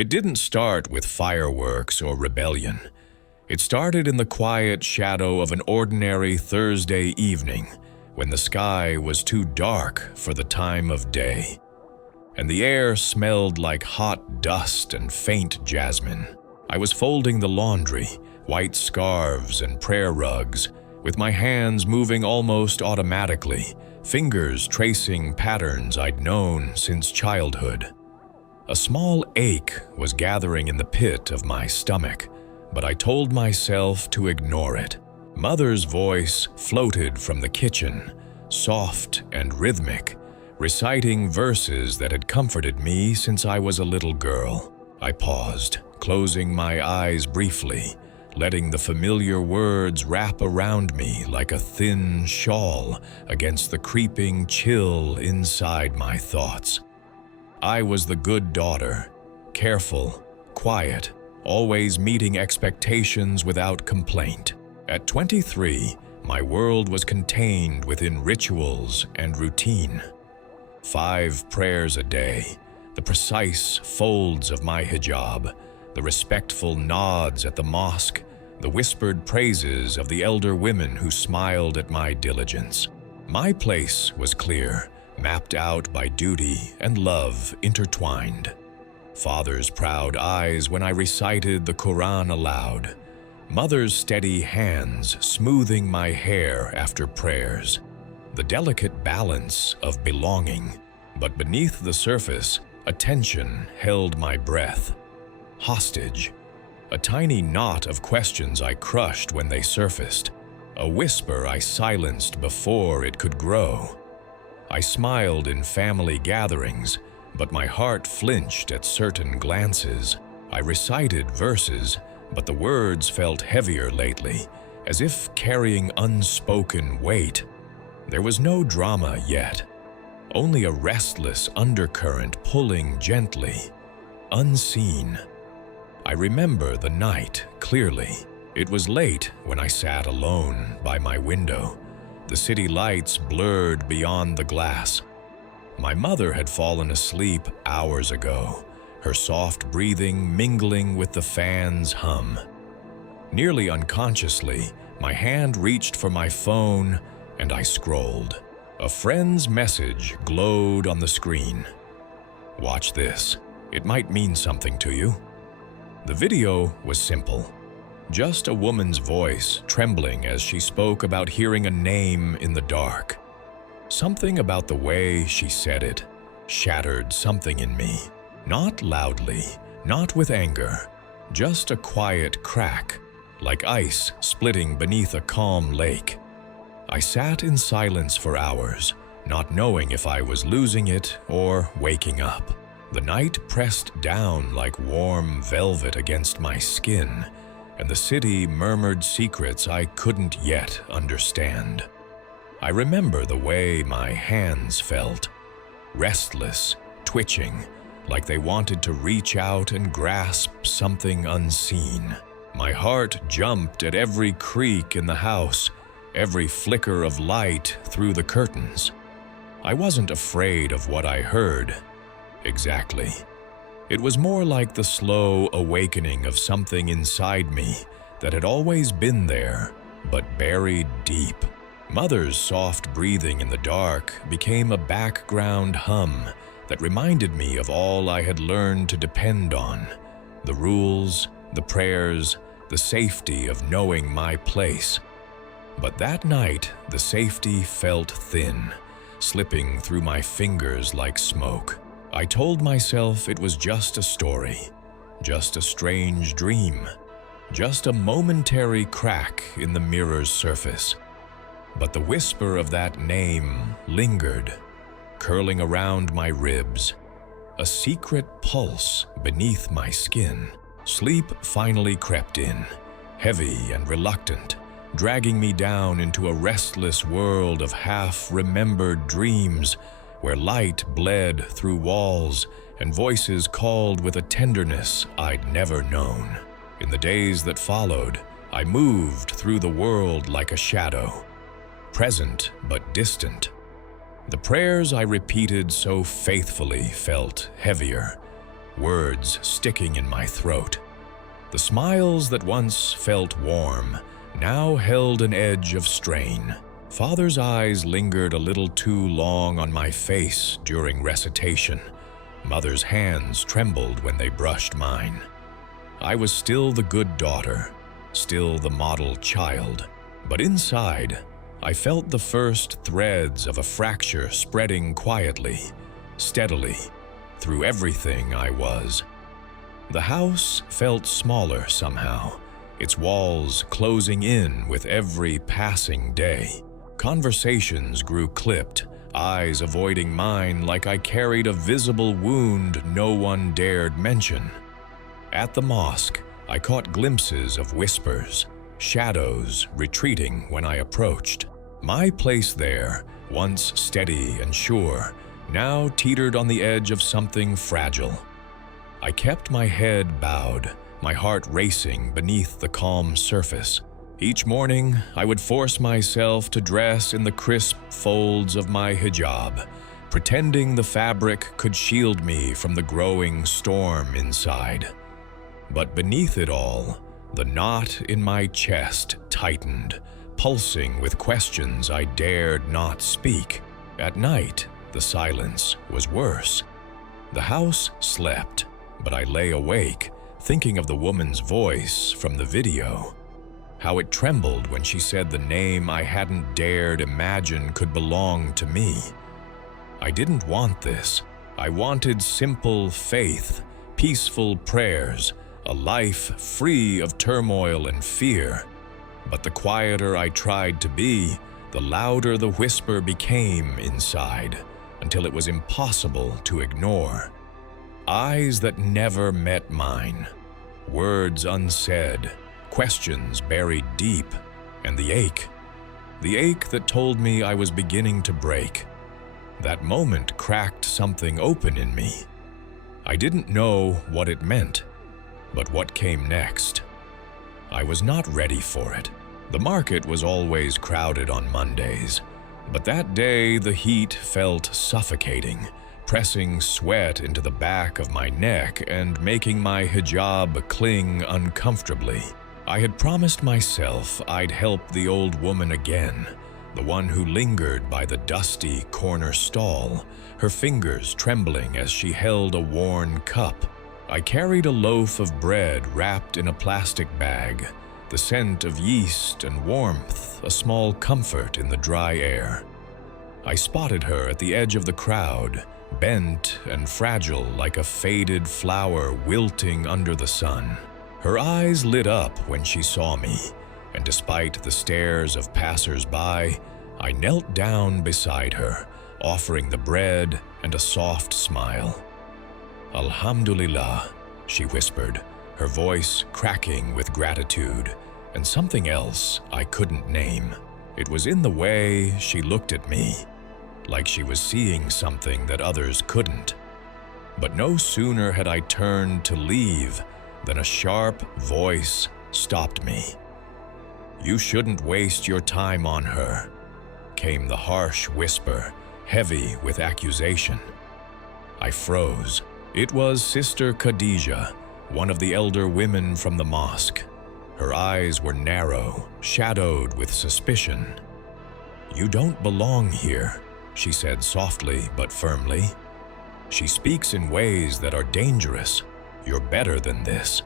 It didn't start with fireworks or rebellion. It started in the quiet shadow of an ordinary Thursday evening when the sky was too dark for the time of day, and the air smelled like hot dust and faint jasmine. I was folding the laundry, white scarves and prayer rugs, with my hands moving almost automatically, fingers tracing patterns I'd known since childhood. A small ache was gathering in the pit of my stomach, but I told myself to ignore it. Mother's voice floated from the kitchen, soft and rhythmic, reciting verses that had comforted me since I was a little girl. I paused, closing my eyes briefly, letting the familiar words wrap around me like a thin shawl against the creeping chill inside my thoughts. I was the good daughter, careful, quiet, always meeting expectations without complaint. At 23, my world was contained within rituals and routine. 5 prayers a day, the precise folds of my hijab, the respectful nods at the mosque, the whispered praises of the elder women who smiled at my diligence. My place was clear, mapped out by duty and love intertwined. Father's proud eyes when I recited the Quran aloud. Mother's steady hands smoothing my hair after prayers. The delicate balance of belonging, but beneath the surface, a tension held my breath. Hostage. A tiny knot of questions I crushed when they surfaced. A whisper I silenced before it could grow. I smiled in family gatherings, but my heart flinched at certain glances. I recited verses, but the words felt heavier lately, as if carrying unspoken weight. There was no drama yet, only a restless undercurrent pulling gently, unseen. I remember the night clearly. It was late when I sat alone by my window. The city lights blurred beyond the glass. My mother had fallen asleep hours ago, her soft breathing mingling with the fan's hum. Nearly unconsciously, my hand reached for my phone and I scrolled. A friend's message glowed on the screen. "Watch this. It might mean something to you." The video was simple. Just a woman's voice trembling as she spoke about hearing a name in the dark. Something about the way she said it shattered something in me. Not loudly, not with anger, just a quiet crack, like ice splitting beneath a calm lake. I sat in silence for hours, not knowing if I was losing it or waking up. The night pressed down like warm velvet against my skin, and the city murmured secrets I couldn't yet understand. I remember the way my hands felt, restless, twitching, like they wanted to reach out and grasp something unseen. My heart jumped at every creak in the house, every flicker of light through the curtains. I wasn't afraid of what I heard, exactly. It was more like the slow awakening of something inside me that had always been there, but buried deep. Mother's soft breathing in the dark became a background hum that reminded me of all I had learned to depend on: the rules, the prayers, the safety of knowing my place. But that night, the safety felt thin, slipping through my fingers like smoke. I told myself it was just a story, just a strange dream, just a momentary crack in the mirror's surface. But the whisper of that name lingered, curling around my ribs, a secret pulse beneath my skin. Sleep finally crept in, heavy and reluctant, dragging me down into a restless world of half-remembered dreams where light bled through walls and voices called with a tenderness I'd never known. In the days that followed, I moved through the world like a shadow, present but distant. The prayers I repeated so faithfully felt heavier, words sticking in my throat. The smiles that once felt warm now held an edge of strain. Father's eyes lingered a little too long on my face during recitation. Mother's hands trembled when they brushed mine. I was still the good daughter, still the model child, but inside, I felt the first threads of a fracture spreading quietly, steadily, through everything I was. The house felt smaller somehow, its walls closing in with every passing day. Conversations grew clipped, eyes avoiding mine like I carried a visible wound no one dared mention. At the mosque, I caught glimpses of whispers, shadows retreating when I approached. My place there, once steady and sure, now teetered on the edge of something fragile. I kept my head bowed, my heart racing beneath the calm surface. Each morning, I would force myself to dress in the crisp folds of my hijab, pretending the fabric could shield me from the growing storm inside. But beneath it all, the knot in my chest tightened, pulsing with questions I dared not speak. At night, the silence was worse. The house slept, but I lay awake, thinking of the woman's voice from the video. How it trembled when she said the name I hadn't dared imagine could belong to me. I didn't want this. I wanted simple faith, peaceful prayers, a life free of turmoil and fear. But the quieter I tried to be, the louder the whisper became inside, until it was impossible to ignore. Eyes that never met mine, words unsaid, questions buried deep, and the ache that told me I was beginning to break. That moment cracked something open in me. I didn't know what it meant, but what came next? I was not ready for it. The market was always crowded on Mondays, but that day the heat felt suffocating, pressing sweat into the back of my neck and making my hijab cling uncomfortably. I had promised myself I'd help the old woman again, the one who lingered by the dusty corner stall, her fingers trembling as she held a worn cup. I carried a loaf of bread wrapped in a plastic bag, the scent of yeast and warmth, a small comfort in the dry air. I spotted her at the edge of the crowd, bent and fragile like a faded flower wilting under the sun. Her eyes lit up when she saw me, and despite the stares of passers-by, I knelt down beside her, offering the bread and a soft smile. "Alhamdulillah," she whispered, her voice cracking with gratitude, and something else I couldn't name. It was in the way she looked at me, like she was seeing something that others couldn't. But no sooner had I turned to leave than a sharp voice stopped me. "You shouldn't waste your time on her," came the harsh whisper, heavy with accusation. I froze. It was Sister Khadija, one of the elder women from the mosque. Her eyes were narrow, shadowed with suspicion. "You don't belong here," she said softly but firmly. "She speaks in ways that are dangerous. You're better than this."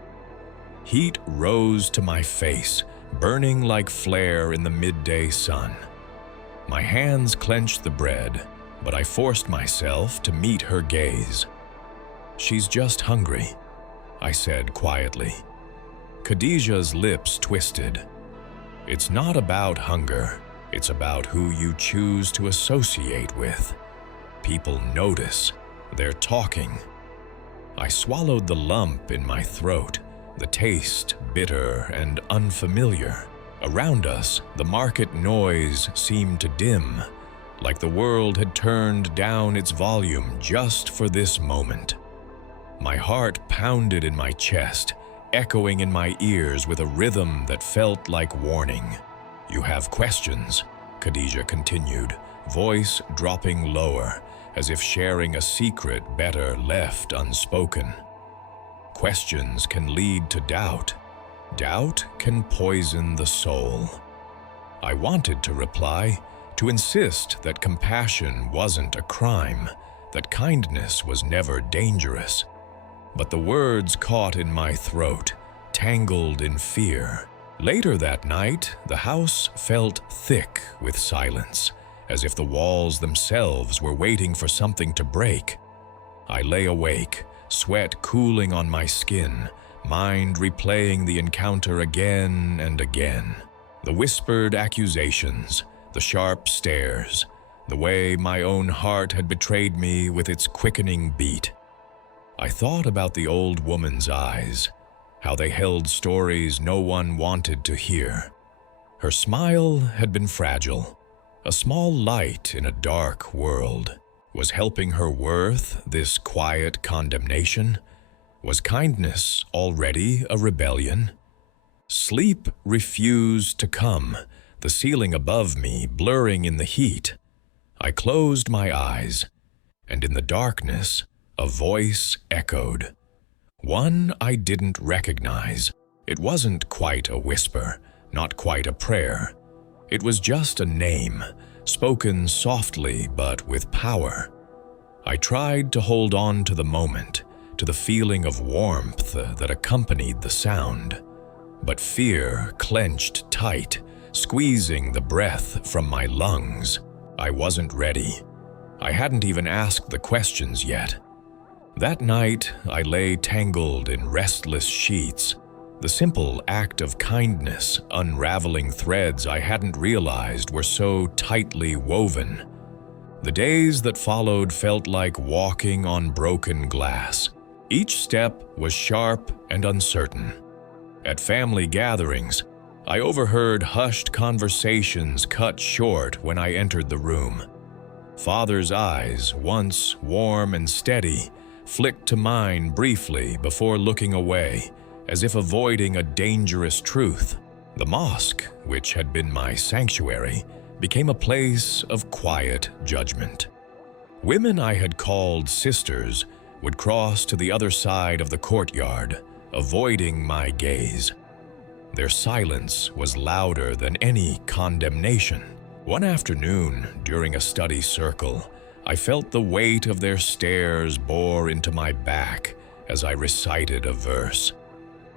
Heat rose to my face, burning like flare in the midday sun. My hands clenched the bread, but I forced myself to meet her gaze. "She's just hungry," I said quietly. Khadija's lips twisted. "It's not about hunger. It's about who you choose to associate with. People notice. They're talking." I swallowed the lump in my throat, the taste bitter and unfamiliar. Around us, the market noise seemed to dim, like the world had turned down its volume just for this moment. My heart pounded in my chest, echoing in my ears with a rhythm that felt like warning. "You have questions," Khadija continued, voice dropping lower, as if sharing a secret better left unspoken. Questions can lead to doubt. Doubt can poison the soul. I wanted to reply, to insist that compassion wasn't a crime, that kindness was never dangerous. But the words caught in my throat, tangled in fear. Later that night, the house felt thick with silence, as if the walls themselves were waiting for something to break. I lay awake, sweat cooling on my skin, mind replaying the encounter again and again. The whispered accusations, the sharp stares, the way my own heart had betrayed me with its quickening beat. I thought about the old woman's eyes, how they held stories no one wanted to hear. Her smile had been fragile, a small light in a dark world. Was helping her worth this quiet condemnation? Was kindness already a rebellion? Sleep refused to come, the ceiling above me blurring in the heat. I closed my eyes, and in the darkness, a voice echoed. One I didn't recognize. It wasn't quite a whisper, not quite a prayer. It was just a name, spoken softly but with power. I tried to hold on to the moment, to the feeling of warmth that accompanied the sound. But fear clenched tight, squeezing the breath from my lungs. I wasn't ready. I hadn't even asked the questions yet. That night, I lay tangled in restless sheets, the simple act of kindness unraveling threads I hadn't realized were so tightly woven. The days that followed felt like walking on broken glass. Each step was sharp and uncertain. At family gatherings, I overheard hushed conversations cut short when I entered the room. Father's eyes, once warm and steady, flicked to mine briefly before looking away, as if avoiding a dangerous truth. The mosque, which had been my sanctuary, became a place of quiet judgment. Women I had called sisters would cross to the other side of the courtyard, avoiding my gaze. Their silence was louder than any condemnation. One afternoon, during a study circle, I felt the weight of their stares bore into my back as I recited a verse.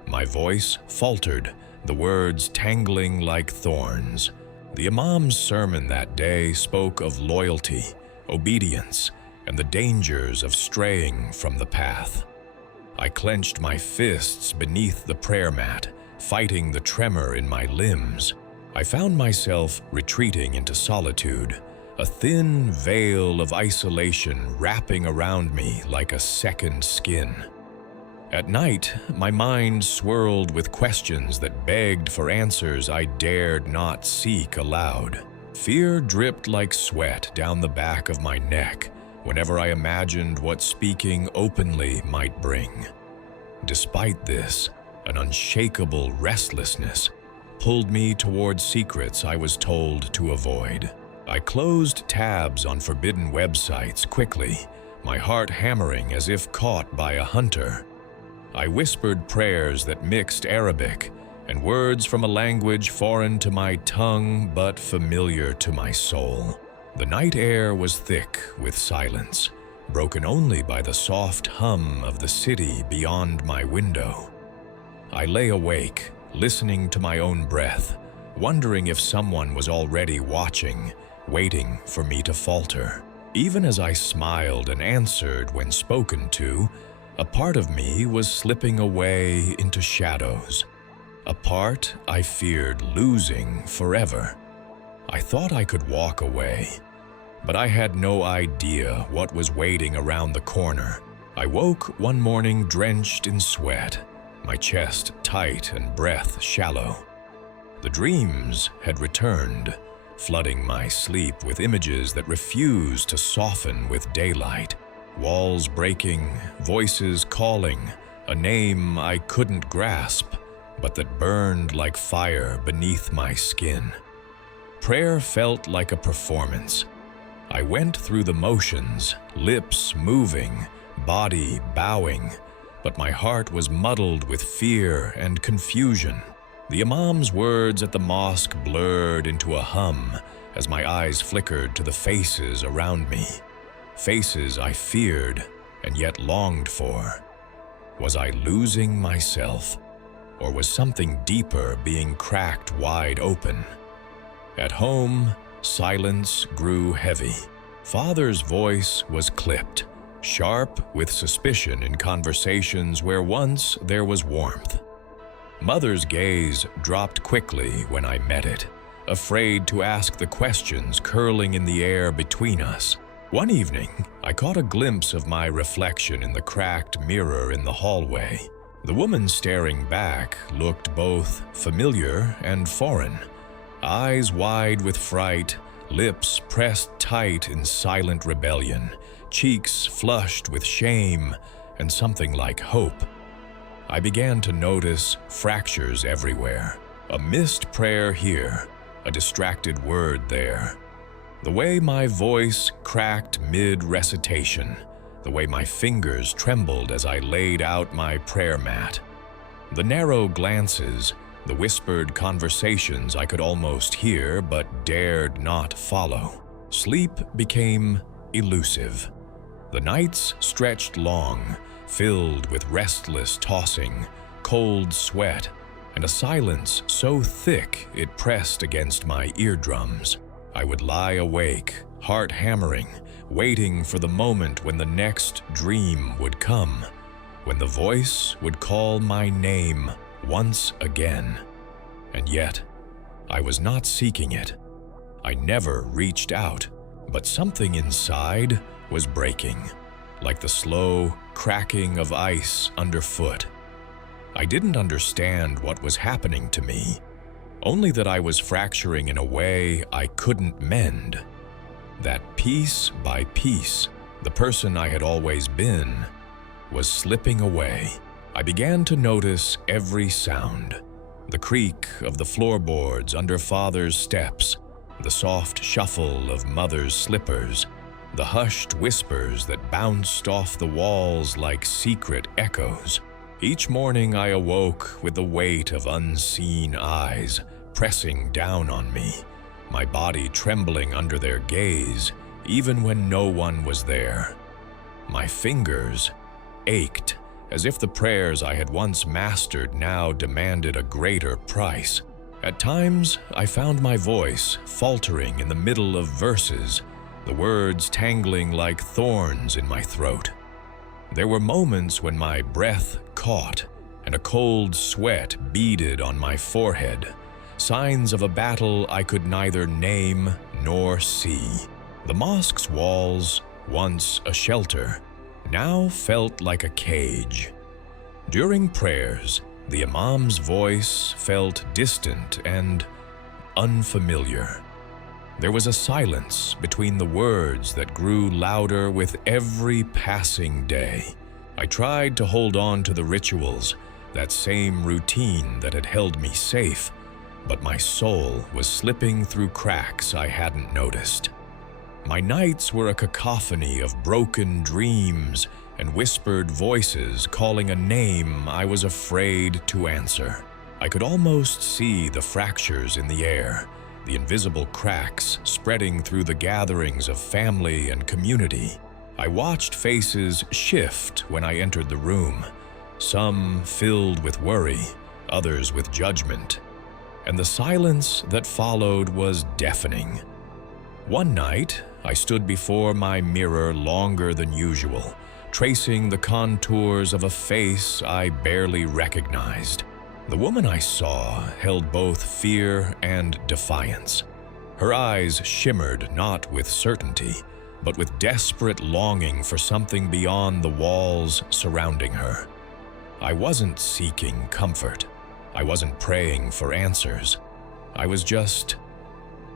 My voice faltered, the words tangling like thorns. The Imam's sermon that day spoke of loyalty, obedience, and the dangers of straying from the path. I clenched my fists beneath the prayer mat, fighting the tremor in my limbs. I found myself retreating into solitude, a thin veil of isolation wrapping around me like a second skin. At night, my mind swirled with questions that begged for answers I dared not seek aloud. Fear dripped like sweat down the back of my neck whenever I imagined what speaking openly might bring. Despite this, an unshakable restlessness pulled me toward secrets I was told to avoid. I closed tabs on forbidden websites quickly, my heart hammering as if caught by a hunter. I whispered prayers that mixed Arabic and words from a language foreign to my tongue but familiar to my soul. The night air was thick with silence, broken only by the soft hum of the city beyond my window. I lay awake, listening to my own breath, wondering if someone was already watching, waiting for me to falter. Even as I smiled and answered when spoken to, a part of me was slipping away into shadows, a part I feared losing forever. I thought I could walk away, but I had no idea what was waiting around the corner. I woke one morning drenched in sweat, my chest tight and breath shallow. The dreams had returned, flooding my sleep with images that refused to soften with daylight. Walls breaking, voices calling, a name I couldn't grasp, but that burned like fire beneath my skin. Prayer felt like a performance. I went through the motions, lips moving, body bowing, but my heart was muddled with fear and confusion. The Imam's words at the mosque blurred into a hum as my eyes flickered to the faces around me. Faces I feared and yet longed for. Was I losing myself, or was something deeper being cracked wide open? At home, silence grew heavy. Father's voice was clipped, sharp with suspicion in conversations where once there was warmth. Mother's gaze dropped quickly when I met it, afraid to ask the questions curling in the air between us. One evening, I caught a glimpse of my reflection in the cracked mirror in the hallway. The woman staring back looked both familiar and foreign, eyes wide with fright, lips pressed tight in silent rebellion, cheeks flushed with shame and something like hope. I began to notice fractures everywhere, a missed prayer here, a distracted word there. The way my voice cracked mid-recitation, the way my fingers trembled as I laid out my prayer mat. The narrow glances, the whispered conversations I could almost hear but dared not follow. Sleep became elusive. The nights stretched long, filled with restless tossing, cold sweat, and a silence so thick it pressed against my eardrums. I would lie awake, heart hammering, waiting for the moment when the next dream would come, when the voice would call my name once again. And yet, I was not seeking it. I never reached out, but something inside was breaking, like the slow cracking of ice underfoot. I didn't understand what was happening to me, only that I was fracturing in a way I couldn't mend. That piece by piece, the person I had always been was slipping away. I began to notice every sound, the creak of the floorboards under Father's steps, the soft shuffle of Mother's slippers, the hushed whispers that bounced off the walls like secret echoes. Each morning I awoke with the weight of unseen eyes pressing down on me, my body trembling under their gaze, even when no one was there. My fingers ached, as if the prayers I had once mastered now demanded a greater price. At times, I found my voice faltering in the middle of verses, the words tangling like thorns in my throat. There were moments when my breath caught and a cold sweat beaded on my forehead, signs of a battle I could neither name nor see. The mosque's walls, once a shelter, now felt like a cage. During prayers, the Imam's voice felt distant and unfamiliar. There was a silence between the words that grew louder with every passing day. I tried to hold on to the rituals, that same routine that had held me safe, but my soul was slipping through cracks I hadn't noticed. My nights were a cacophony of broken dreams and whispered voices calling a name I was afraid to answer. I could almost see the fractures in the air, the invisible cracks spreading through the gatherings of family and community. I watched faces shift when I entered the room, some filled with worry, others with judgment, and the silence that followed was deafening. One night, I stood before my mirror longer than usual, tracing the contours of a face I barely recognized. The woman I saw held both fear and defiance. Her eyes shimmered not with certainty, but with desperate longing for something beyond the walls surrounding her. I wasn't seeking comfort. I wasn't praying for answers. I was just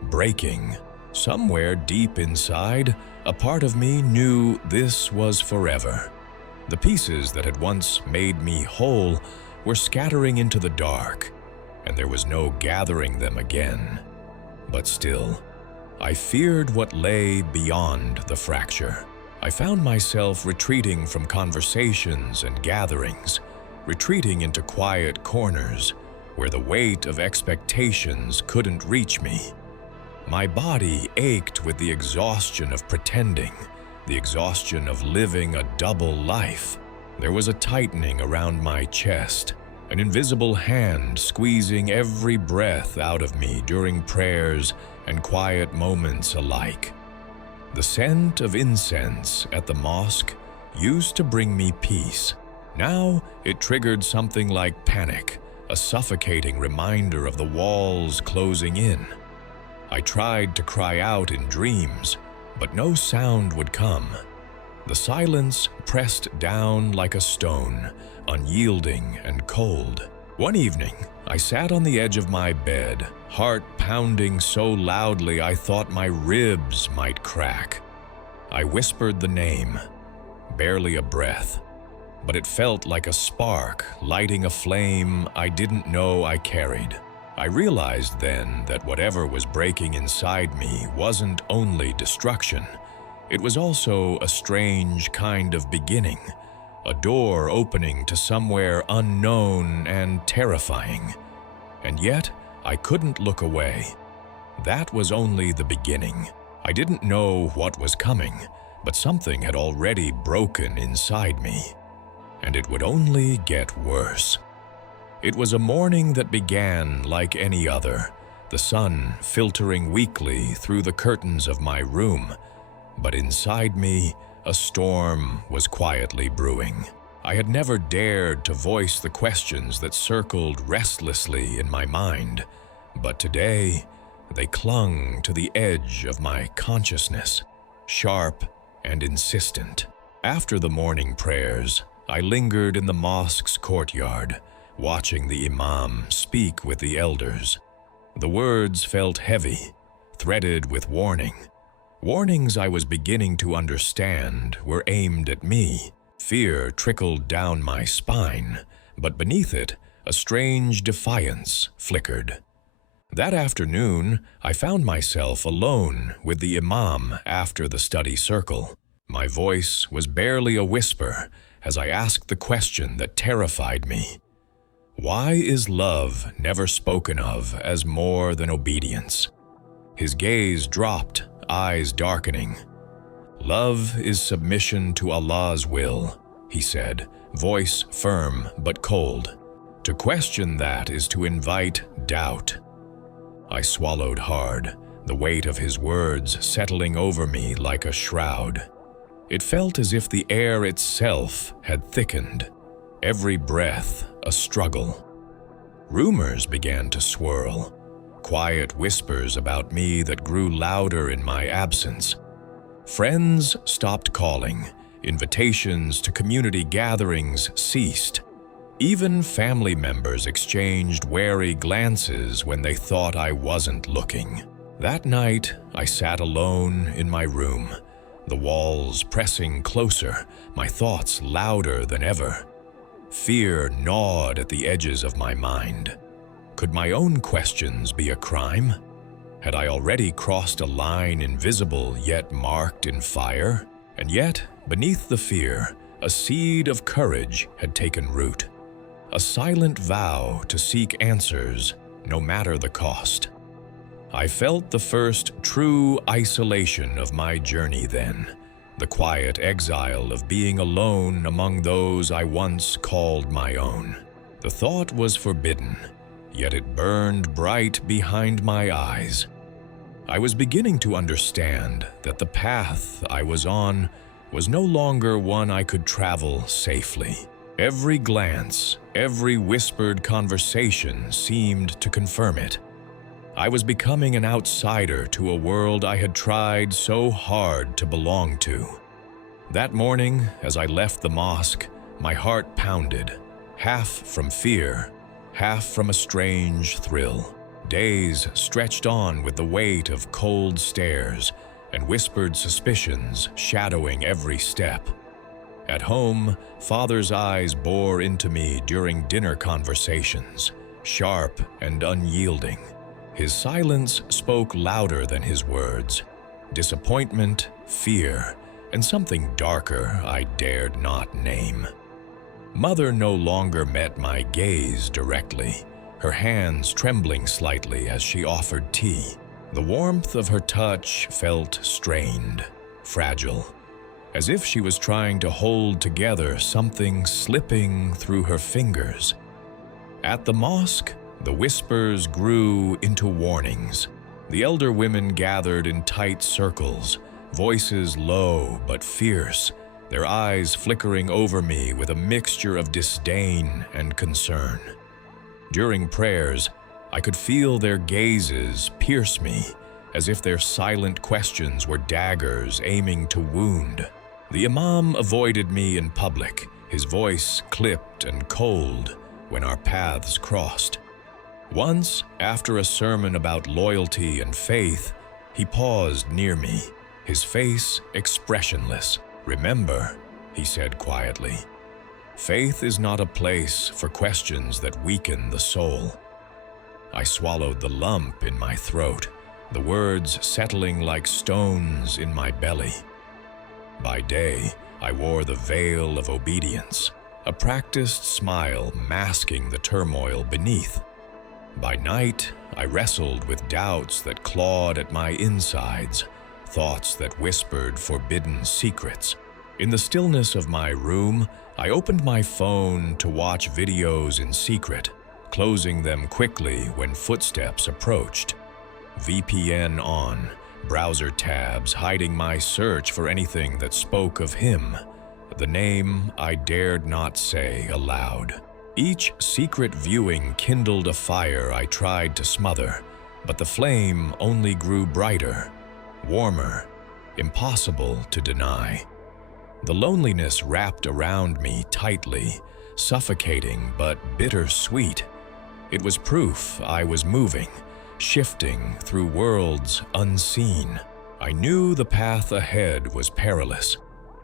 breaking. Somewhere deep inside, a part of me knew this was forever. The pieces that had once made me whole were scattering into the dark, and there was no gathering them again. But still, I feared what lay beyond the fracture. I found myself retreating from conversations and gatherings, retreating into quiet corners where the weight of expectations couldn't reach me. My body ached with the exhaustion of pretending, the exhaustion of living a double life. There was a tightening around my chest, an invisible hand squeezing every breath out of me during prayers and quiet moments alike. The scent of incense at the mosque used to bring me peace. Now it triggered something like panic, a suffocating reminder of the walls closing in. I tried to cry out in dreams, but no sound would come. The silence pressed down like a stone, unyielding and cold. One evening, I sat on the edge of my bed, heart pounding so loudly I thought my ribs might crack. I whispered the name, barely a breath, but it felt like a spark lighting a flame I didn't know I carried. I realized then that whatever was breaking inside me wasn't only destruction. It was also a strange kind of beginning, a door opening to somewhere unknown and terrifying. And yet, I couldn't look away. That was only the beginning. I didn't know what was coming, but something had already broken inside me, and it would only get worse. It was a morning that began like any other, the sun filtering weakly through the curtains of my room, but inside me, a storm was quietly brewing. I had never dared to voice the questions that circled restlessly in my mind, but today, they clung to the edge of my consciousness, sharp and insistent. After the morning prayers, I lingered in the mosque's courtyard, watching the imam speak with the elders. The words felt heavy, threaded with warning. Warnings I was beginning to understand were aimed at me. Fear trickled down my spine, but beneath it, a strange defiance flickered. That afternoon, I found myself alone with the imam after the study circle. My voice was barely a whisper as I asked the question that terrified me. Why is love never spoken of as more than obedience? His gaze dropped, eyes darkening. Love is submission to Allah's will, he said, voice firm but cold. To question that is to invite doubt. I swallowed hard, the weight of his words settling over me like a shroud. It felt as if the air itself had thickened, every breath a struggle. Rumors began to swirl, quiet whispers about me that grew louder in my absence. Friends stopped calling, invitations to community gatherings ceased. Even family members exchanged wary glances when they thought I wasn't looking. That night, I sat alone in my room, the walls pressing closer, my thoughts louder than ever. Fear gnawed at the edges of my mind. Could my own questions be a crime? Had I already crossed a line invisible yet marked in fire? And yet, beneath the fear, a seed of courage had taken root. A silent vow to seek answers, no matter the cost. I felt the first true isolation of my journey then, the quiet exile of being alone among those I once called my own. The thought was forbidden, yet it burned bright behind my eyes. I was beginning to understand that the path I was on was no longer one I could travel safely. Every glance, every whispered conversation seemed to confirm it. I was becoming an outsider to a world I had tried so hard to belong to. That morning, as I left the mosque, my heart pounded, half from fear, half from a strange thrill. Days stretched on with the weight of cold stares and whispered suspicions shadowing every step. At home, Father's eyes bore into me during dinner conversations, sharp and unyielding. His silence spoke louder than his words. Disappointment, fear, and something darker I dared not name. Mother no longer met my gaze directly, her hands trembling slightly as she offered tea. The warmth of her touch felt strained, fragile, as if she was trying to hold together something slipping through her fingers. At the mosque, the whispers grew into warnings. The elder women gathered in tight circles, voices low but fierce, their eyes flickering over me with a mixture of disdain and concern. During prayers, I could feel their gazes pierce me, as if their silent questions were daggers aiming to wound. The imam avoided me in public, his voice clipped and cold when our paths crossed. Once, after a sermon about loyalty and faith, he paused near me, his face expressionless. "Remember," he said quietly, "faith is not a place for questions that weaken the soul." I swallowed the lump in my throat, the words settling like stones in my belly. By day, I wore the veil of obedience, a practiced smile masking the turmoil beneath. By night, I wrestled with doubts that clawed at my insides, thoughts that whispered forbidden secrets. In the stillness of my room, I opened my phone to watch videos in secret, closing them quickly when footsteps approached. VPN on, browser tabs hiding my search for anything that spoke of him, the name I dared not say aloud. Each secret viewing kindled a fire I tried to smother, but the flame only grew brighter, warmer, impossible to deny. The loneliness wrapped around me tightly, suffocating but bittersweet. It was proof I was moving, shifting through worlds unseen. I knew the path ahead was perilous.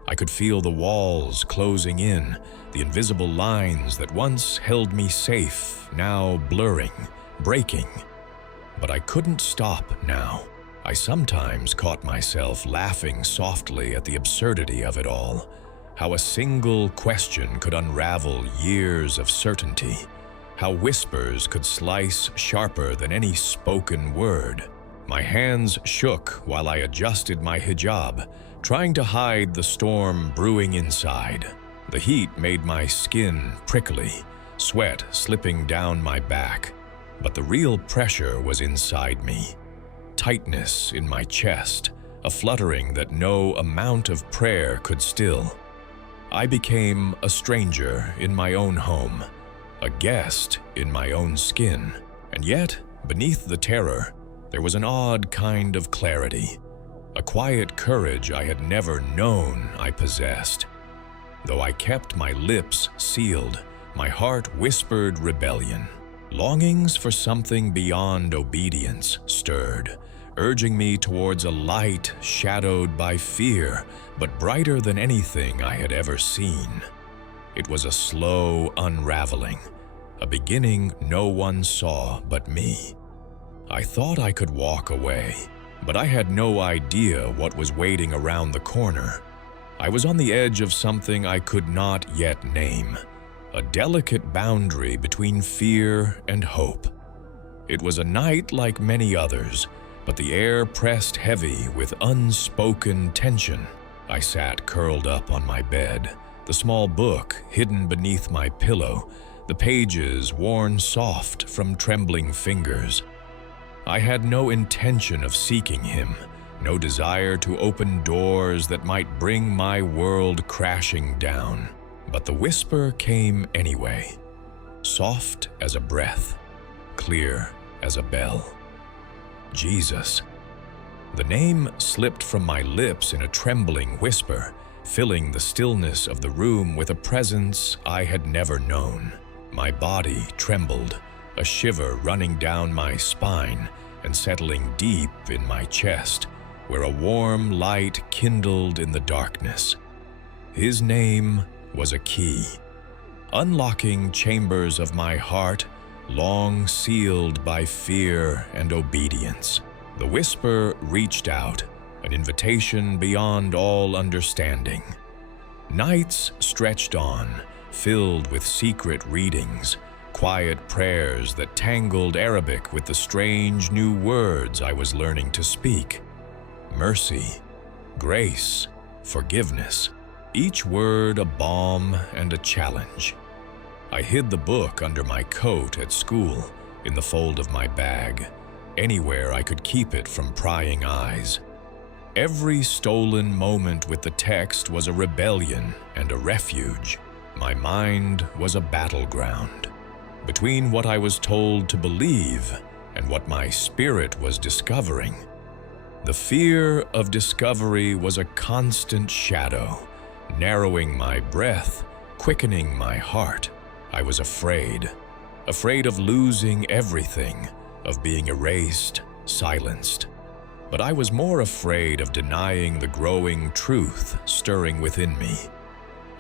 I could feel the walls closing in, the invisible lines that once held me safe, now blurring, breaking. But I couldn't stop now. I sometimes caught myself laughing softly at the absurdity of it all, how a single question could unravel years of certainty, how whispers could slice sharper than any spoken word. My hands shook while I adjusted my hijab, trying to hide the storm brewing inside. The heat made my skin prickly, sweat slipping down my back, but the real pressure was inside me. Tightness in my chest, a fluttering that no amount of prayer could still. I became a stranger in my own home, a guest in my own skin, and yet, beneath the terror, there was an odd kind of clarity, a quiet courage I had never known I possessed. Though I kept my lips sealed, my heart whispered rebellion. Longings for something beyond obedience stirred, urging me towards a light shadowed by fear, but brighter than anything I had ever seen. It was a slow unraveling, a beginning no one saw but me. I thought I could walk away, but I had no idea what was waiting around the corner. I was on the edge of something I could not yet name, a delicate boundary between fear and hope. It was a night like many others, but the air pressed heavy with unspoken tension. I sat curled up on my bed, the small book hidden beneath my pillow, the pages worn soft from trembling fingers. I had no intention of seeking him, no desire to open doors that might bring my world crashing down. But the whisper came anyway, soft as a breath, clear as a bell. Jesus. The name slipped from my lips in a trembling whisper, filling the stillness of the room with a presence I had never known. My body trembled, a shiver running down my spine and settling deep in my chest, where a warm light kindled in the darkness. His name was a key, unlocking chambers of my heart long sealed by fear and obedience. The whisper reached out, an invitation beyond all understanding. Nights stretched on, filled with secret readings, quiet prayers that tangled Arabic with the strange new words I was learning to speak. Mercy, grace, forgiveness, each word a balm and a challenge. I hid the book under my coat at school, in the fold of my bag, anywhere I could keep it from prying eyes. Every stolen moment with the text was a rebellion and a refuge. My mind was a battleground between what I was told to believe and what my spirit was discovering. The fear of discovery was a constant shadow, narrowing my breath, quickening my heart. I was afraid of losing everything, of being erased, silenced. But I was more afraid of denying the growing truth stirring within me.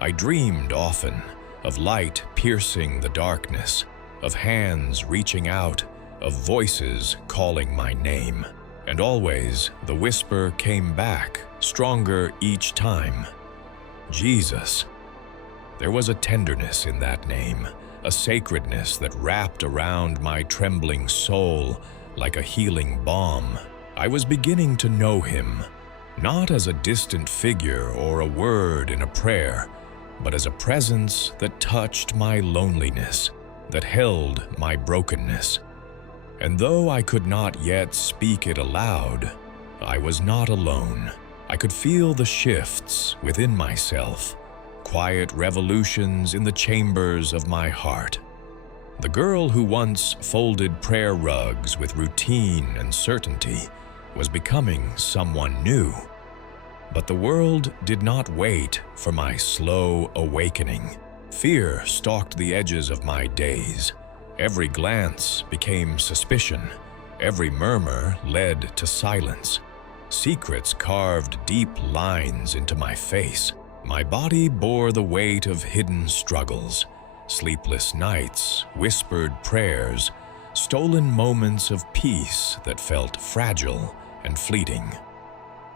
I dreamed often of light piercing the darkness, of hands reaching out, of voices calling my name. And always the whisper came back, stronger each time. Jesus. There was a tenderness in that name, a sacredness that wrapped around my trembling soul like a healing balm. I was beginning to know him, not as a distant figure or a word in a prayer, but as a presence that touched my loneliness, that held my brokenness. And though I could not yet speak it aloud, I was not alone. I could feel the shifts within myself, quiet revolutions in the chambers of my heart. The girl who once folded prayer rugs with routine and certainty was becoming someone new. But the world did not wait for my slow awakening. Fear stalked the edges of my days. Every glance became suspicion. Every murmur led to silence. Secrets carved deep lines into my face. My body bore the weight of hidden struggles, sleepless nights, whispered prayers, stolen moments of peace that felt fragile and fleeting.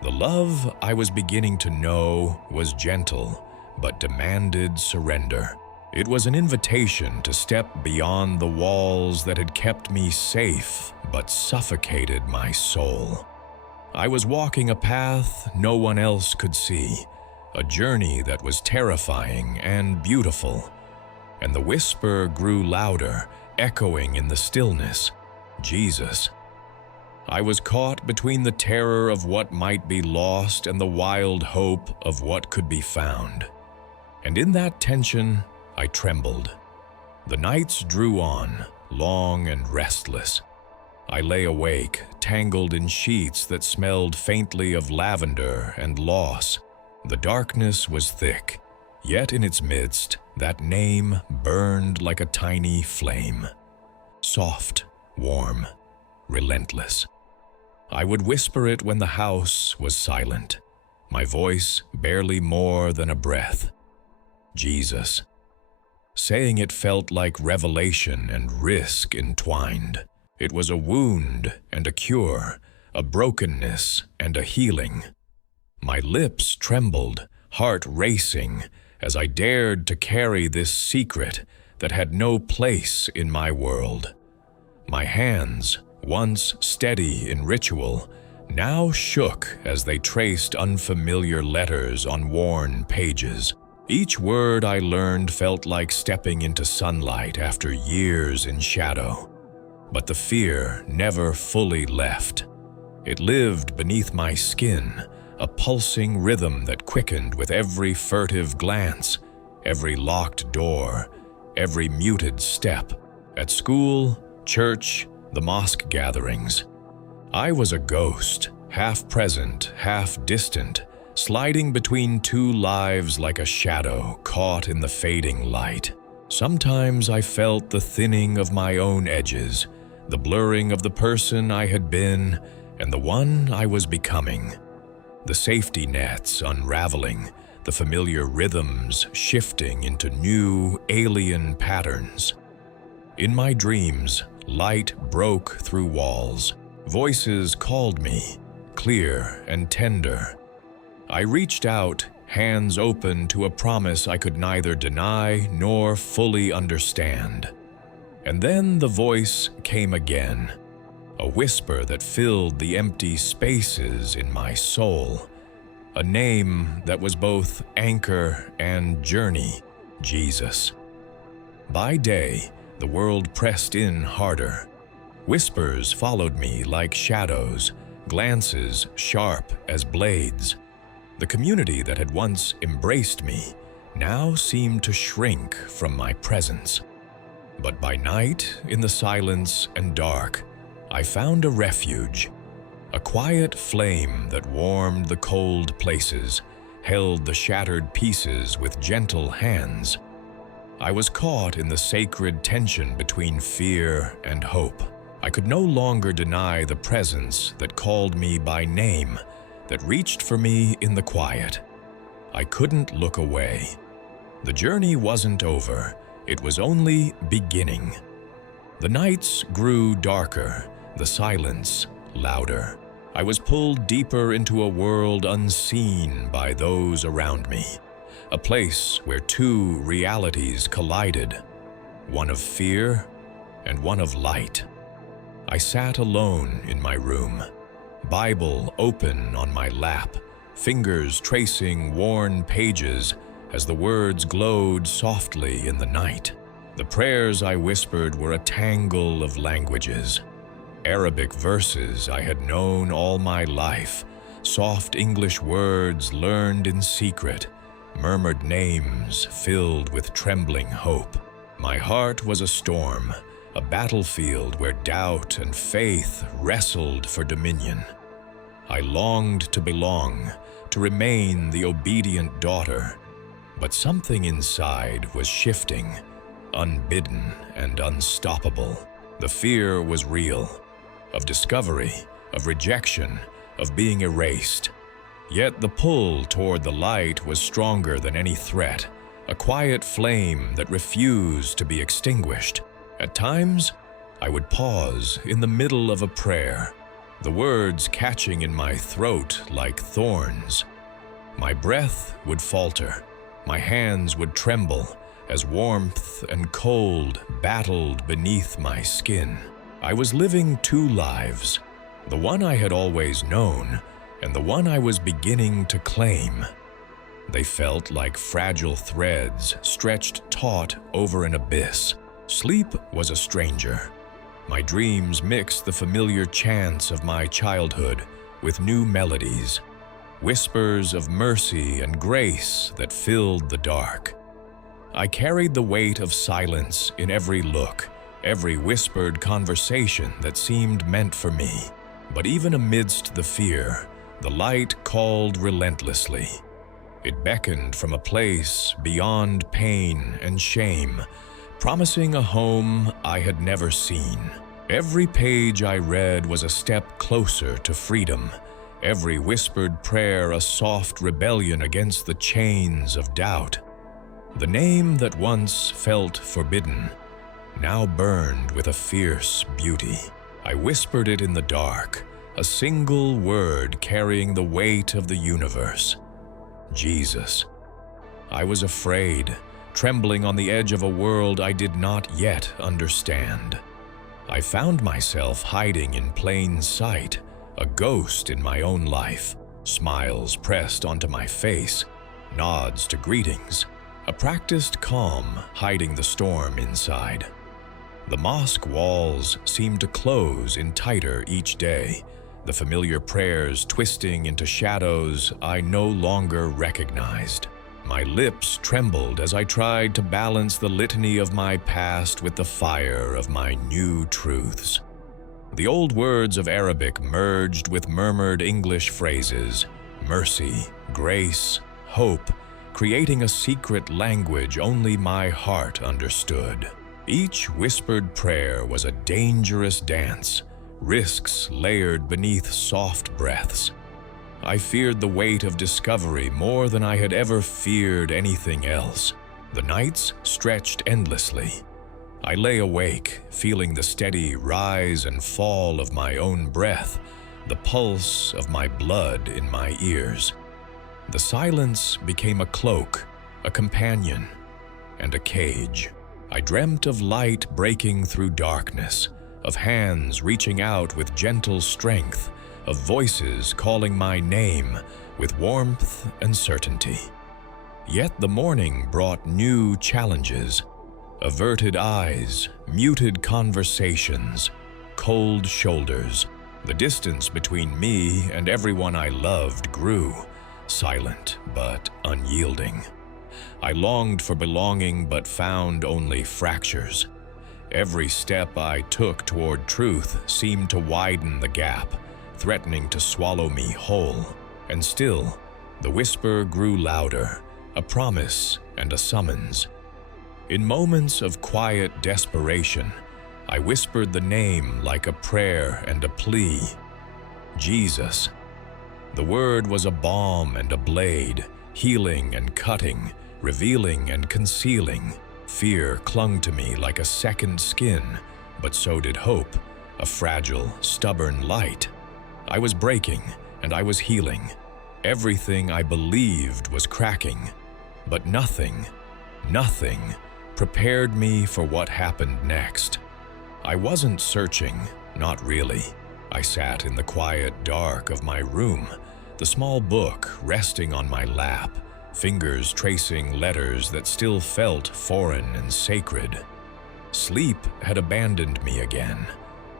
The love I was beginning to know was gentle, but demanded surrender. It was an invitation to step beyond the walls that had kept me safe but suffocated my soul. I was walking a path no one else could see, a journey that was terrifying and beautiful. And the whisper grew louder, echoing in the stillness. Jesus. I was caught between the terror of what might be lost and the wild hope of what could be found. And in that tension, I trembled. The nights drew on, long and restless. I lay awake, tangled in sheets that smelled faintly of lavender and loss. The darkness was thick, yet in its midst, that name burned like a tiny flame. Soft, warm, relentless. I would whisper it when the house was silent, my voice barely more than a breath. Jesus. Saying it felt like revelation and risk entwined. It was a wound and a cure, a brokenness and a healing. My lips trembled, heart racing, as I dared to carry this secret that had no place in my world. My hands, once steady in ritual, now shook as they traced unfamiliar letters on worn pages. Each word I learned felt like stepping into sunlight after years in shadow. But the fear never fully left. It lived beneath my skin, a pulsing rhythm that quickened with every furtive glance, every locked door, every muted step. At school, church, the mosque gatherings, I was a ghost, half present, half distant, sliding between two lives like a shadow caught in the fading light. Sometimes I felt the thinning of my own edges, the blurring of the person I had been and the one I was becoming. The safety nets unraveling, the familiar rhythms shifting into new, alien patterns. In my dreams, light broke through walls. Voices called me, clear and tender. I reached out, hands open to a promise I could neither deny nor fully understand. And then the voice came again, a whisper that filled the empty spaces in my soul, a name that was both anchor and journey, Jesus. By day, the world pressed in harder. Whispers followed me like shadows, glances sharp as blades. The community that had once embraced me now seemed to shrink from my presence. But by night, in the silence and dark, I found a refuge, a quiet flame that warmed the cold places, held the shattered pieces with gentle hands. I was caught in the sacred tension between fear and hope. I could no longer deny the presence that called me by name, that reached for me in the quiet. I couldn't look away. The journey wasn't over, it was only beginning. The nights grew darker, the silence louder. I was pulled deeper into a world unseen by those around me, a place where two realities collided, one of fear and one of light. I sat alone in my room, Bible open on my lap, fingers tracing worn pages as the words glowed softly in the night. The prayers I whispered were a tangle of languages. Arabic verses I had known all my life, soft English words learned in secret, murmured names filled with trembling hope. My heart was a storm, a battlefield where doubt and faith wrestled for dominion. I longed to belong, to remain the obedient daughter, but something inside was shifting, unbidden and unstoppable. The fear was real, of discovery, of rejection, of being erased. Yet the pull toward the light was stronger than any threat, a quiet flame that refused to be extinguished. At times, I would pause in the middle of a prayer, the words catching in my throat like thorns. My breath would falter, my hands would tremble as warmth and cold battled beneath my skin. I was living two lives, the one I had always known and the one I was beginning to claim. They felt like fragile threads stretched taut over an abyss. Sleep was a stranger. My dreams mixed the familiar chants of my childhood with new melodies, whispers of mercy and grace that filled the dark. I carried the weight of silence in every look, every whispered conversation that seemed meant for me. But even amidst the fear, the light called relentlessly. It beckoned from a place beyond pain and shame, promising a home I had never seen. Every page I read was a step closer to freedom, every whispered prayer a soft rebellion against the chains of doubt. The name that once felt forbidden now burned with a fierce beauty. I whispered it in the dark, a single word carrying the weight of the universe. Jesus. I was afraid, trembling on the edge of a world I did not yet understand. I found myself hiding in plain sight, a ghost in my own life, smiles pressed onto my face, nods to greetings, a practiced calm hiding the storm inside. The mosque walls seemed to close in tighter each day, the familiar prayers twisting into shadows I no longer recognized. My lips trembled as I tried to balance the litany of my past with the fire of my new truths. The old words of Arabic merged with murmured English phrases, mercy, grace, hope, creating a secret language only my heart understood. Each whispered prayer was a dangerous dance, risks layered beneath soft breaths. I feared the weight of discovery more than I had ever feared anything else. The nights stretched endlessly. I lay awake, feeling the steady rise and fall of my own breath, the pulse of my blood in my ears. The silence became a cloak, a companion, and a cage. I dreamt of light breaking through darkness, of hands reaching out with gentle strength, of voices calling my name with warmth and certainty. Yet the morning brought new challenges: averted eyes, muted conversations, cold shoulders. The distance between me and everyone I loved grew, silent but unyielding. I longed for belonging but found only fractures. Every step I took toward truth seemed to widen the gap, threatening to swallow me whole. And still, the whisper grew louder, a promise and a summons. In moments of quiet desperation, I whispered the name like a prayer and a plea. Jesus. The word was a balm and a blade, healing and cutting, revealing and concealing. Fear clung to me like a second skin, but so did hope, a fragile, stubborn light. I was breaking, and I was healing. Everything I believed was cracking, but nothing prepared me for what happened next. I wasn't searching, not really. I sat in the quiet dark of my room, the small book resting on my lap, fingers tracing letters that still felt foreign and sacred. Sleep had abandoned me again,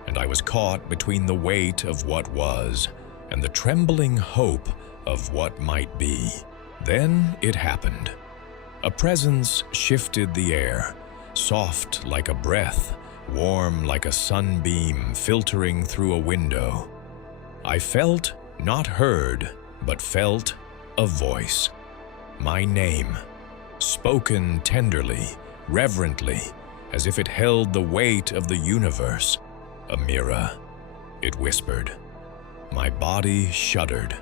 and I was caught between the weight of what was and the trembling hope of what might be. Then it happened. A presence shifted the air, soft like a breath, warm like a sunbeam filtering through a window. I felt, not heard, but felt a voice. My name, spoken tenderly, reverently, as if it held the weight of the universe. Amira, it whispered. My body shuddered.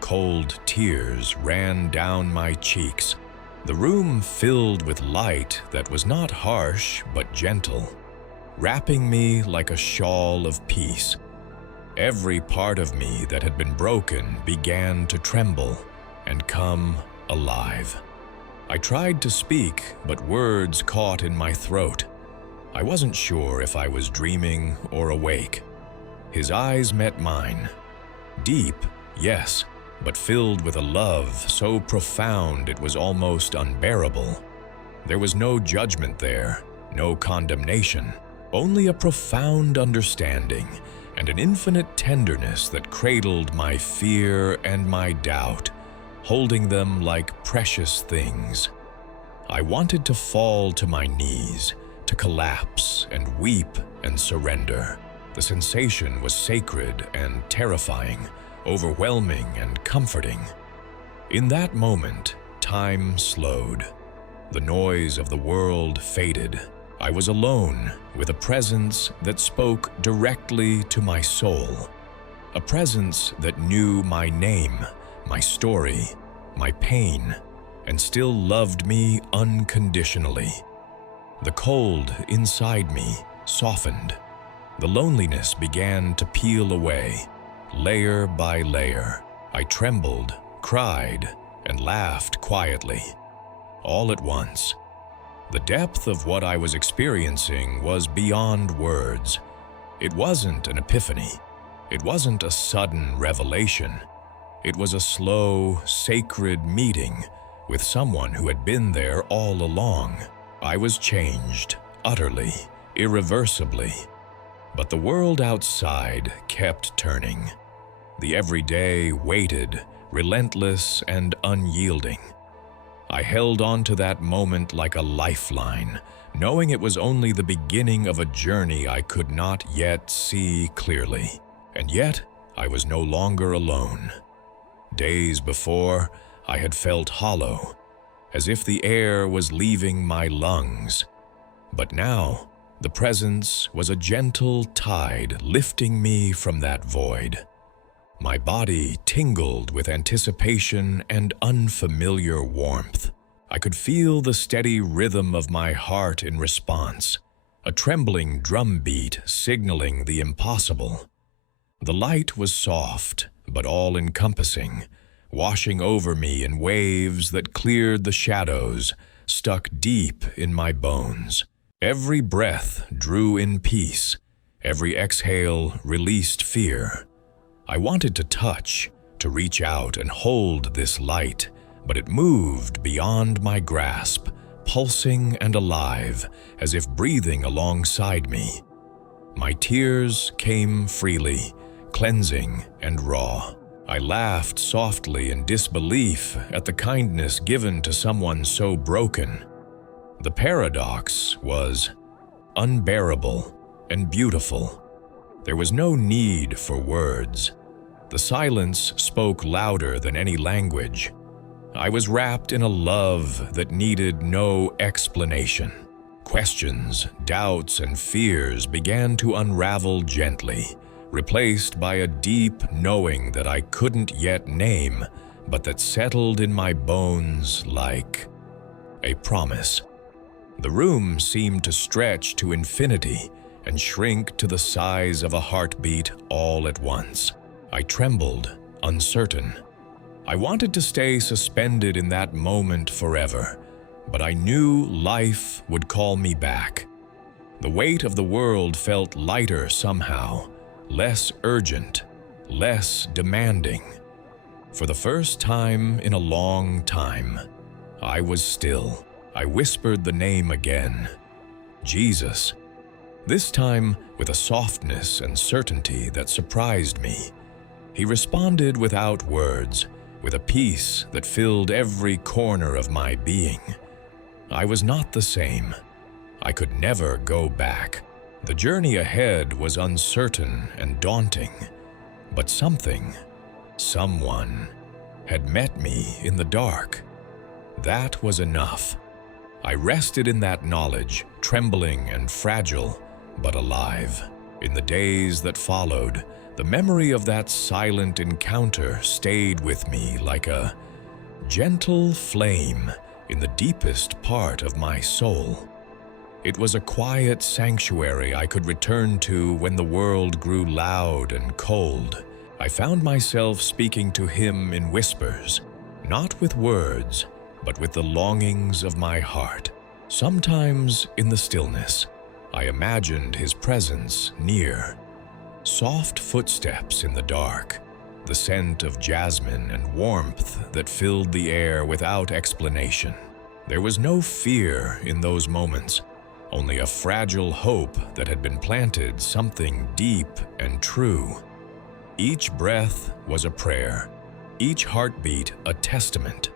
Cold tears ran down my cheeks. The room filled with light that was not harsh but gentle, wrapping me like a shawl of peace. Every part of me that had been broken began to tremble and come alive. I tried to speak, but words caught in my throat. I wasn't sure if I was dreaming or awake. His eyes met mine. Deep, yes, but filled with a love so profound it was almost unbearable. There was no judgment there, no condemnation, only a profound understanding and an infinite tenderness that cradled my fear and my doubt, holding them like precious things. I wanted to fall to my knees, to collapse and weep and surrender. The sensation was sacred and terrifying, overwhelming and comforting. In that moment, time slowed. The noise of the world faded. I was alone with a presence that spoke directly to my soul. A presence that knew my name, my story, my pain, and still loved me unconditionally. The cold inside me softened. The loneliness began to peel away, layer by layer. I trembled, cried, and laughed quietly, all at once. The depth of what I was experiencing was beyond words. It wasn't an epiphany. It wasn't a sudden revelation. It was a slow, sacred meeting with someone who had been there all along. I was changed, utterly, irreversibly. But the world outside kept turning. The everyday waited, relentless and unyielding. I held on to that moment like a lifeline, knowing it was only the beginning of a journey I could not yet see clearly. And yet, I was no longer alone. Days before, I had felt hollow, as if the air was leaving my lungs. But now, the presence was a gentle tide lifting me from that void. My body tingled with anticipation and unfamiliar warmth. I could feel the steady rhythm of my heart in response, a trembling drumbeat signaling the impossible. The light was soft, but all-encompassing, washing over me in waves that cleared the shadows stuck deep in my bones. Every breath drew in peace. Every exhale released fear. I wanted to touch, to reach out and hold this light, but it moved beyond my grasp, pulsing and alive, as if breathing alongside me. My tears came freely, cleansing and raw. I laughed softly in disbelief at the kindness given to someone so broken. The paradox was unbearable and beautiful. There was no need for words. The silence spoke louder than any language. I was wrapped in a love that needed no explanation. Questions, doubts, and fears began to unravel gently, replaced by a deep knowing that I couldn't yet name, but that settled in my bones like a promise. The room seemed to stretch to infinity and shrink to the size of a heartbeat all at once. I trembled, uncertain. I wanted to stay suspended in that moment forever, but I knew life would call me back. The weight of the world felt lighter somehow, less urgent, less demanding. For the first time in a long time, I was still. I whispered the name again, Jesus. This time with a softness and certainty that surprised me. He responded without words, with a peace that filled every corner of my being. I was not the same. I could never go back. The journey ahead was uncertain and daunting, but someone, had met me in the dark. That was enough. I rested in that knowledge, trembling and fragile, but alive. In the days that followed, the memory of that silent encounter stayed with me like a gentle flame in the deepest part of my soul. It was a quiet sanctuary I could return to when the world grew loud and cold. I found myself speaking to him in whispers, not with words, but with the longings of my heart. Sometimes in the stillness, I imagined his presence near. Soft footsteps in the dark, the scent of jasmine and warmth that filled the air without explanation. There was no fear in those moments, only a fragile hope that had been planted something deep and true. Each breath was a prayer, each heartbeat a testament,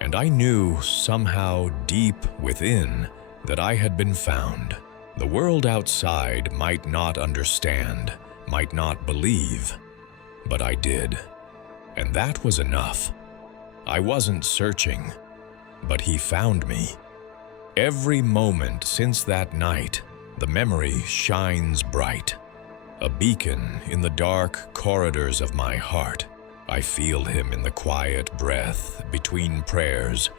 and I knew somehow deep within that I had been found. The world outside might not understand, might not believe, but I did, and that was enough. I wasn't searching, but he found me. Every moment since that night, the memory shines bright, a beacon in the dark corridors of my heart. I feel him in the quiet breath between prayers,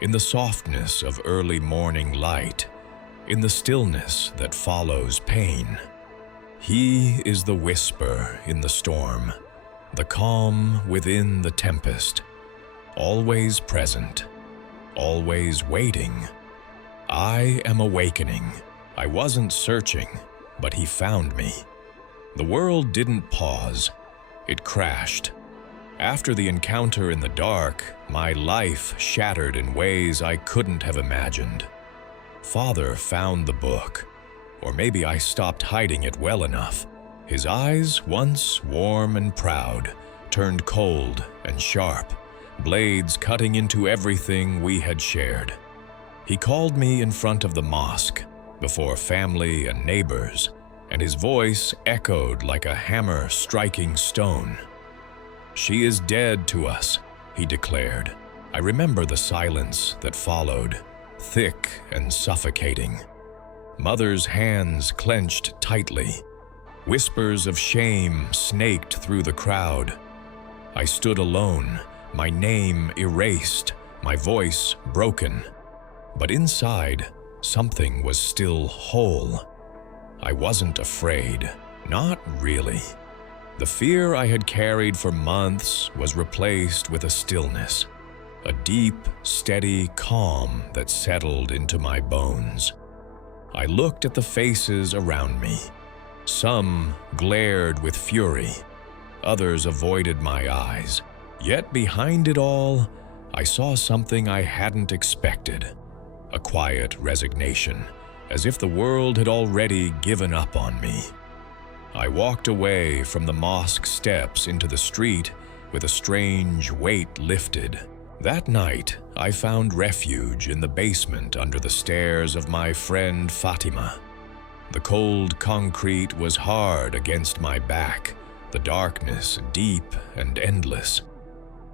in the softness of early morning light, in the stillness that follows pain. He is the whisper in the storm, the calm within the tempest, always present, always waiting. I am awakening. I wasn't searching, but he found me. The world didn't pause. It crashed. After the encounter in the dark, my life shattered in ways I couldn't have imagined. Father found the book, or maybe I stopped hiding it well enough. His eyes, once warm and proud, turned cold and sharp, blades cutting into everything we had shared. He called me in front of the mosque, before family and neighbors, and his voice echoed like a hammer striking stone. "She is dead to us," he declared. I remember the silence that followed, thick and suffocating. Mother's hands clenched tightly. Whispers of shame snaked through the crowd. I stood alone, my name erased, my voice broken. But inside, something was still whole. I wasn't afraid, not really. The fear I had carried for months was replaced with a stillness, a deep, steady calm that settled into my bones. I looked at the faces around me. Some glared with fury, others avoided my eyes. Yet behind it all, I saw something I hadn't expected, a quiet resignation, as if the world had already given up on me. I walked away from the mosque steps into the street with a strange weight lifted. That night, I found refuge in the basement under the stairs of my friend Fatima. The cold concrete was hard against my back, the darkness deep and endless.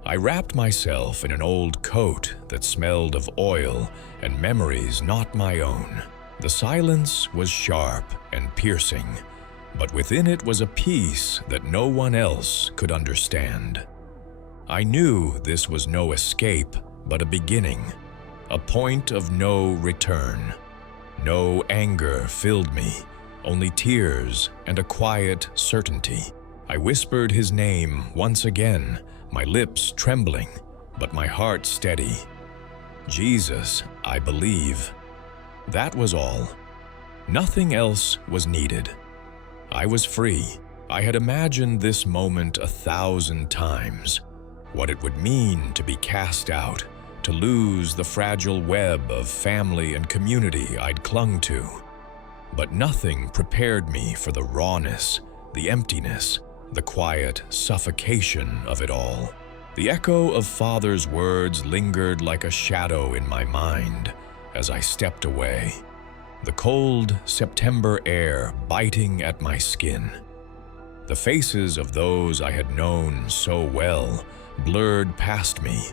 I wrapped myself in an old coat that smelled of oil and memories not my own. The silence was sharp and piercing, but within it was a peace that no one else could understand. I knew this was no escape, but a beginning, a point of no return. No anger filled me, only tears and a quiet certainty. I whispered his name once again, my lips trembling, but my heart steady. Jesus, I believe. That was all. Nothing else was needed. I was free. I had imagined this moment 1,000 times. What it would mean to be cast out, to lose the fragile web of family and community I'd clung to. But nothing prepared me for the rawness, the emptiness, the quiet suffocation of it all. The echo of Father's words lingered like a shadow in my mind as I stepped away, the cold September air biting at my skin. The faces of those I had known so well blurred past me,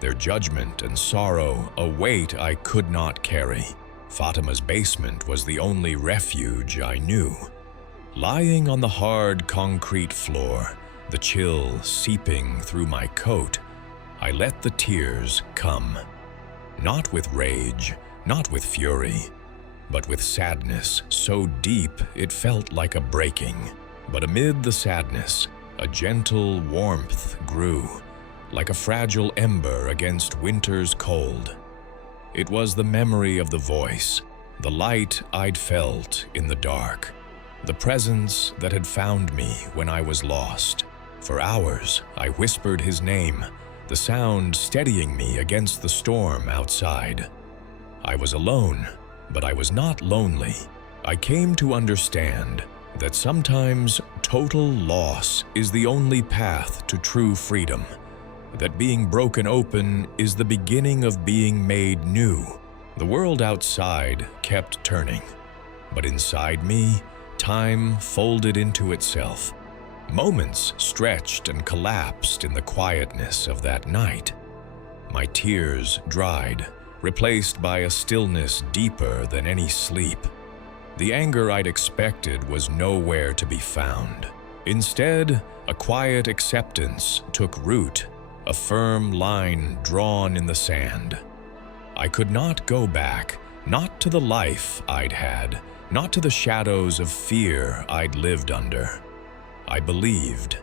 their judgment and sorrow a weight I could not carry. Fatima's basement was the only refuge I knew. Lying on the hard concrete floor, the chill seeping through my coat, I let the tears come. Not with rage, not with fury, but with sadness so deep it felt like a breaking. But amid the sadness, a gentle warmth grew, like a fragile ember against winter's cold. It was the memory of the voice, the light I'd felt in the dark, the presence that had found me when I was lost. For hours, I whispered his name, the sound steadying me against the storm outside. I was alone, but I was not lonely. I came to understand that sometimes total loss is the only path to true freedom, that being broken open is the beginning of being made new. The world outside kept turning, but inside me, time folded into itself. Moments stretched and collapsed in the quietness of that night. My tears dried, replaced by a stillness deeper than any sleep. The anger I'd expected was nowhere to be found. Instead, a quiet acceptance took root, a firm line drawn in the sand. I could not go back, not to the life I'd had, not to the shadows of fear I'd lived under. I believed.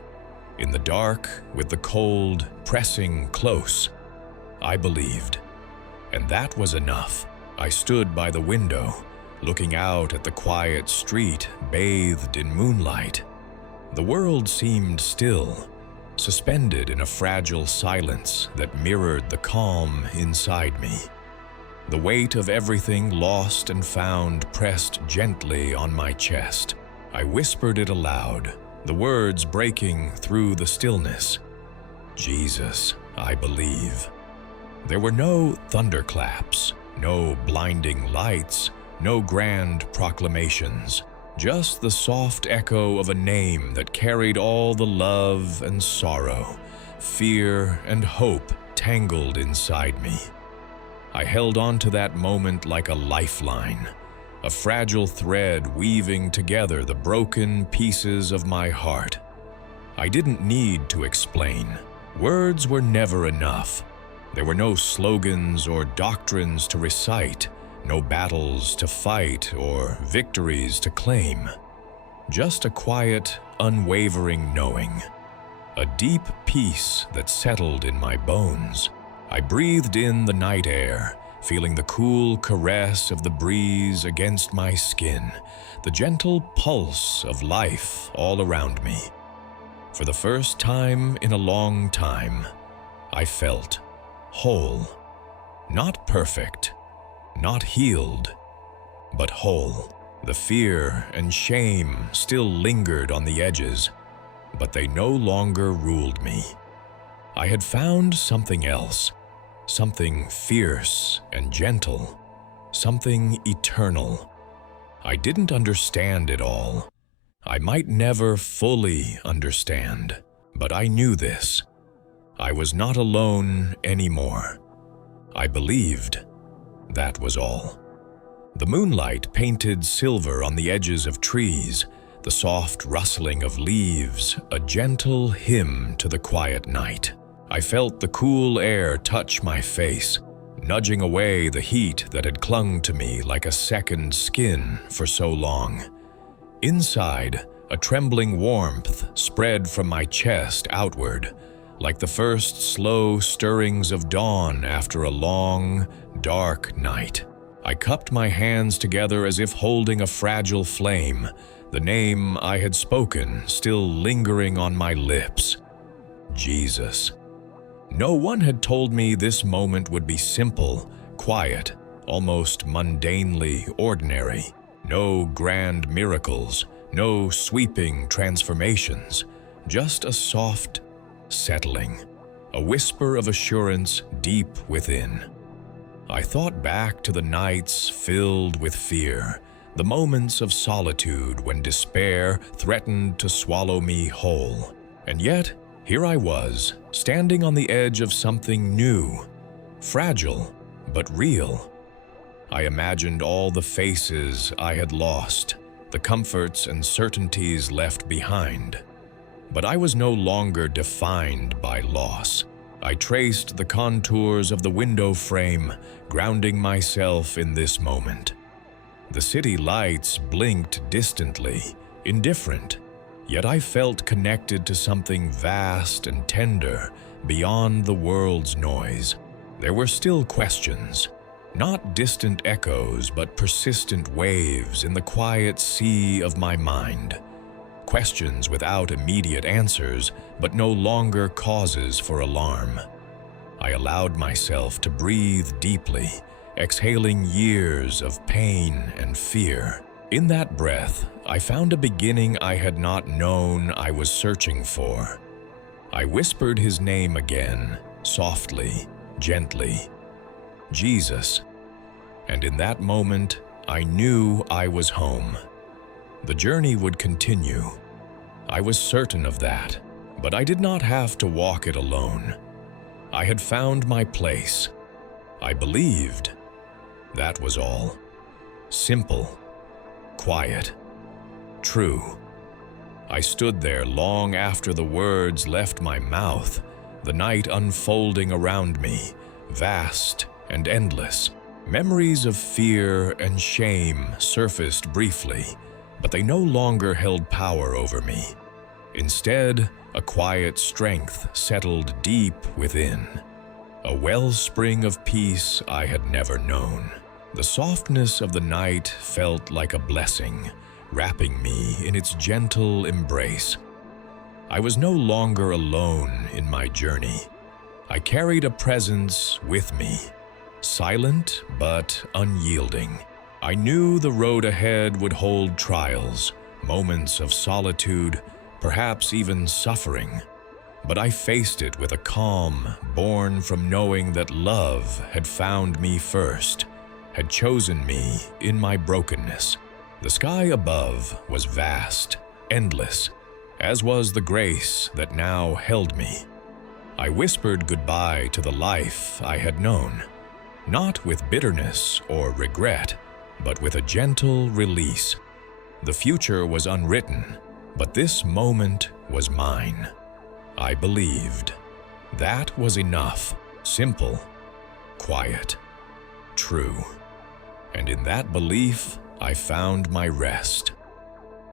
In the dark, with the cold pressing close, I believed. And that was enough. I stood by the window, looking out at the quiet street bathed in moonlight. The world seemed still, suspended in a fragile silence that mirrored the calm inside me. The weight of everything lost and found pressed gently on my chest. I whispered it aloud, the words breaking through the stillness. Jesus, I believe. There were no thunderclaps, no blinding lights, no grand proclamations, just the soft echo of a name that carried all the love and sorrow, fear and hope tangled inside me. I held on to that moment like a lifeline, a fragile thread weaving together the broken pieces of my heart. I didn't need to explain. Words were never enough. There were no slogans or doctrines to recite, no battles to fight or victories to claim. Just a quiet, unwavering knowing. A deep peace that settled in my bones. I breathed in the night air, feeling the cool caress of the breeze against my skin, the gentle pulse of life all around me. For the first time in a long time, I felt whole. Not perfect, not healed, but whole. The fear and shame still lingered on the edges, but they no longer ruled me. I had found something else, something fierce and gentle, something eternal. I didn't understand it all. I might never fully understand, but I knew this. I was not alone anymore. I believed. That was all. The moonlight painted silver on the edges of trees, the soft rustling of leaves, a gentle hymn to the quiet night. I felt the cool air touch my face, nudging away the heat that had clung to me like a second skin for so long. Inside, a trembling warmth spread from my chest outward, like the first slow stirrings of dawn after a long, dark night. I cupped my hands together as if holding a fragile flame, the name I had spoken still lingering on my lips. Jesus. No one had told me this moment would be simple, quiet, almost mundanely ordinary. No grand miracles, no sweeping transformations, just a soft settling, a whisper of assurance deep within. I thought back to the nights filled with fear, the moments of solitude when despair threatened to swallow me whole. And yet, here I was, standing on the edge of something new, fragile, but real. I imagined all the faces I had lost, the comforts and certainties left behind. But I was no longer defined by loss. I traced the contours of the window frame, grounding myself in this moment. The city lights blinked distantly, indifferent, yet I felt connected to something vast and tender beyond the world's noise. There were still questions, not distant echoes, but persistent waves in the quiet sea of my mind. Questions without immediate answers, but no longer causes for alarm. I allowed myself to breathe deeply, exhaling years of pain and fear. In that breath, I found a beginning I had not known I was searching for. I whispered his name again, softly, gently. Jesus. And in that moment, I knew I was home. The journey would continue. I was certain of that, but I did not have to walk it alone. I had found my place. I believed. That was all. Simple, quiet, true. I stood there long after the words left my mouth, the night unfolding around me, vast and endless. Memories of fear and shame surfaced briefly, but they no longer held power over me. Instead, a quiet strength settled deep within, a wellspring of peace I had never known. The softness of the night felt like a blessing, wrapping me in its gentle embrace. I was no longer alone in my journey. I carried a presence with me, silent but unyielding. I knew the road ahead would hold trials, moments of solitude, perhaps even suffering. But I faced it with a calm born from knowing that love had found me first, had chosen me in my brokenness. The sky above was vast, endless, as was the grace that now held me. I whispered goodbye to the life I had known, not with bitterness or regret, but with a gentle release. The future was unwritten, but this moment was mine. I believed. That was enough. Simple, quiet, true. And in that belief, I found my rest.